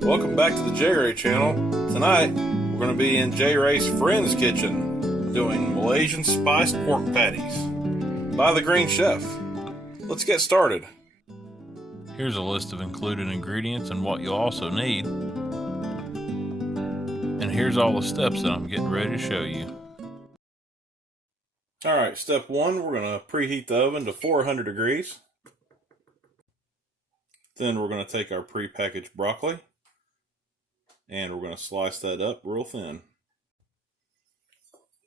Welcome back to the J Ray channel. Tonight, we're going to be in J Ray's friend's kitchen doing Malaysian spiced pork patties by the Green Chef. Let's get started. Here's a list of included ingredients and what you'll also need. And here's all the steps that I'm getting ready to show you. Alright, step 1, we're going to preheat the oven to 400 degrees. Then we're going to take our pre-packaged broccoli and we're going to slice that up real thin.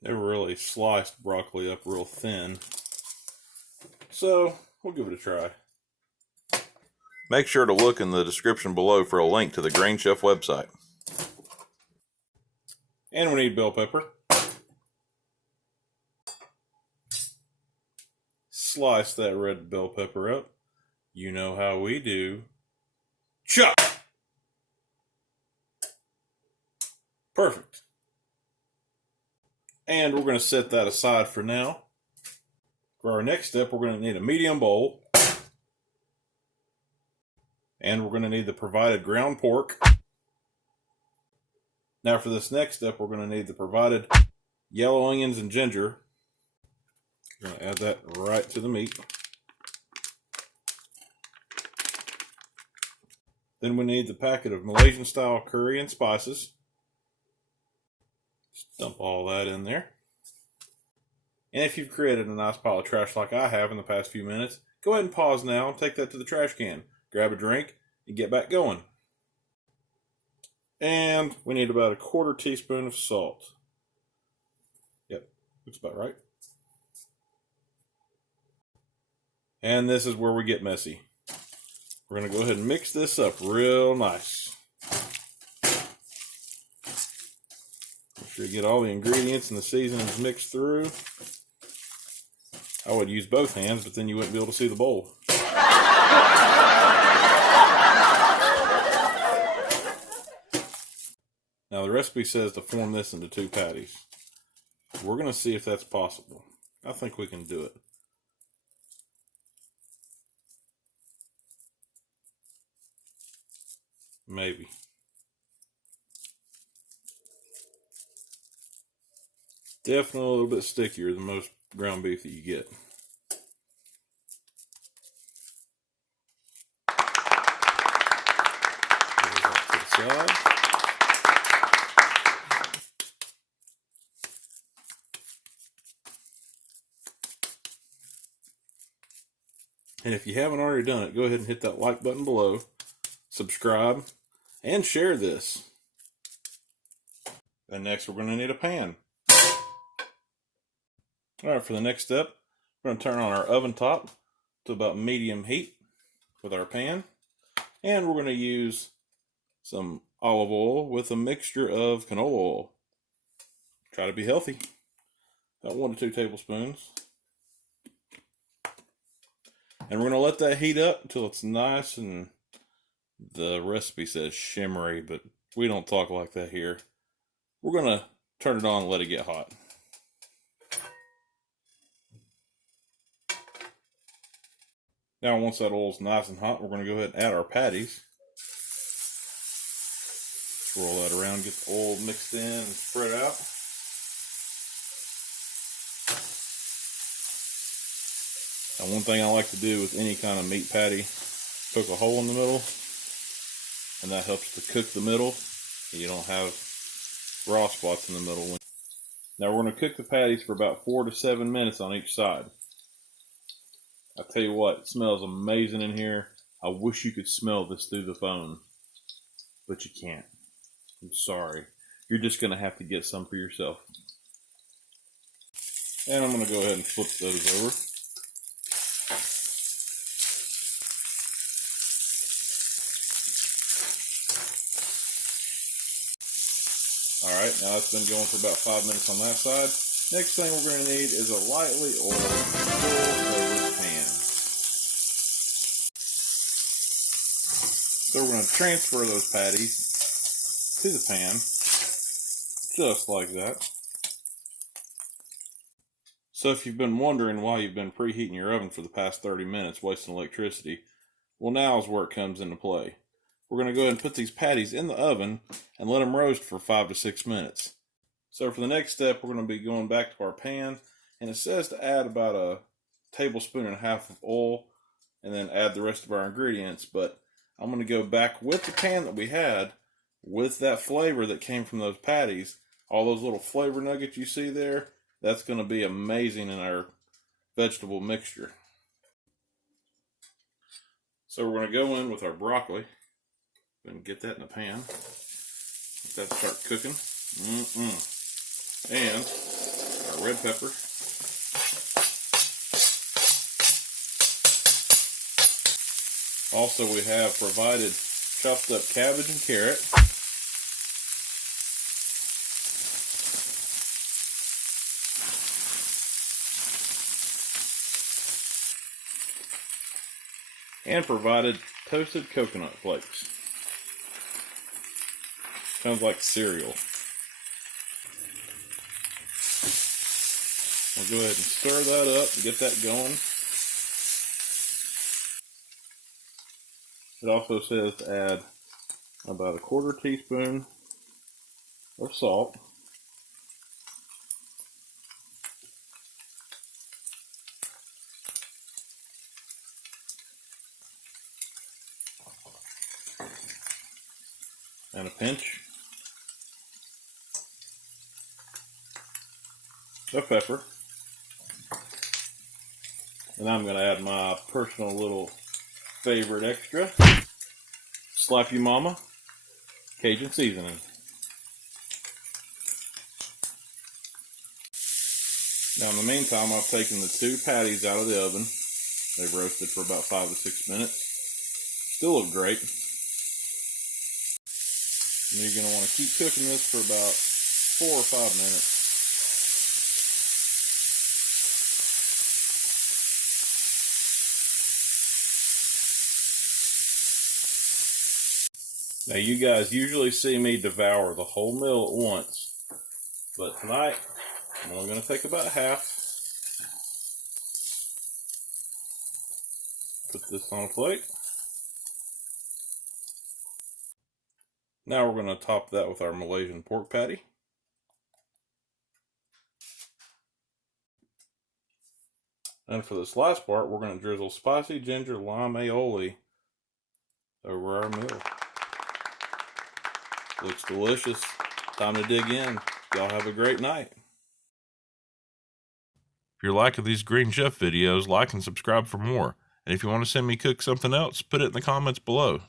Never really sliced broccoli up real thin, so we'll give it a try. Make sure to look in the description below for a link to the Green Chef website. And we need bell pepper. Slice that red bell pepper up. You know how we do. Chop! Perfect. And we're going to set that aside for now. For our next step, we're going to need a medium bowl. And we're going to need the provided ground pork. Now for this next step, we're going to need the provided yellow onions and ginger. We're going to add that right to the meat. Then we need the packet of Malaysian style curry and spices. Just dump all that in there. And if you've created a nice pile of trash like I have in the past few minutes, go ahead and pause now and take that to the trash can. Grab a drink and get back going. And we need about a 1/4 teaspoon of salt. Yep, looks about right. And this is where we get messy. We're going to go ahead and mix this up real nice. Make sure you get all the ingredients and the seasonings mixed through. I would use both hands, but then you wouldn't be able to see the bowl. Now the recipe says to form this into 2 patties. We're going to see if that's possible. I think we can do it. Maybe. Definitely a little bit stickier than most ground beef that you get. To the side. And if you haven't already done it, go ahead and hit that like button below, subscribe, and share this. And next we're going to need a pan. Alright, for the next step, we're going to turn on our oven top to about medium heat with our pan. And we're going to use some olive oil with a mixture of canola oil. Try to be healthy. About 1 to 2 tablespoons. And we're going to let that heat up until it's nice and the recipe says shimmery, but we don't talk like that here. We're going to turn it on and let it get hot. Now once that oil's nice and hot, we're going to go ahead and add our patties. Swirl that around, get the oil mixed in and spread out. Now one thing I like to do with any kind of meat patty, poke a hole in the middle, and that helps to cook the middle. You don't have raw spots in the middle. Now we're going to cook the patties for about 4 to 7 minutes on each side. I tell you what, it smells amazing in here. I wish you could smell this through the phone, but you can't. I'm sorry. You're just going to have to get some for yourself. And I'm going to go ahead and flip those over. Alright, now it's been going for about 5 minutes on that side. Next thing we're going to need is a lightly oiled, full-flavored pan. So we're going to transfer those patties to the pan, just like that. So if you've been wondering why you've been preheating your oven for the past 30 minutes, wasting electricity, well, now is where it comes into play. we're going to go ahead and put these patties in the oven and let them roast for 5 to 6 minutes. So for the next step, we're going to be going back to our pan, and it says to add about a tablespoon and a half of oil and then add the rest of our ingredients. But I'm going to go back with the pan that we had with that flavor that came from those patties. All those little flavor nuggets you see there, that's going to be amazing in our vegetable mixture. So we're going to go in with our broccoli and get that in the pan. Let that start cooking. And our red pepper. Also, we have provided chopped up cabbage and carrot. And provided toasted coconut flakes. Sounds like cereal. We'll go ahead and stir that up and get that going. It also says to add about a 1/4 teaspoon of salt. And a pinch of pepper. And I'm going to add my personal little favorite extra, Slap You Mama Cajun seasoning. Now in the meantime, I've taken the 2 patties out of the oven. They've roasted for about 5 to 6 minutes. Still look great. And you're going to want to keep cooking this for about 4 or 5 minutes. Now you guys usually see me devour the whole meal at once, but tonight I'm only going to take about half. Put this on a plate. Now we're going to top that with our Malaysian pork patty. And for this last part, we're going to drizzle spicy ginger lime aioli over our meal. Looks delicious. Time to dig in. Y'all have a great night. If you're liking these Green Chef videos, like and subscribe for more. And if you want to send me cook something else, put it in the comments below.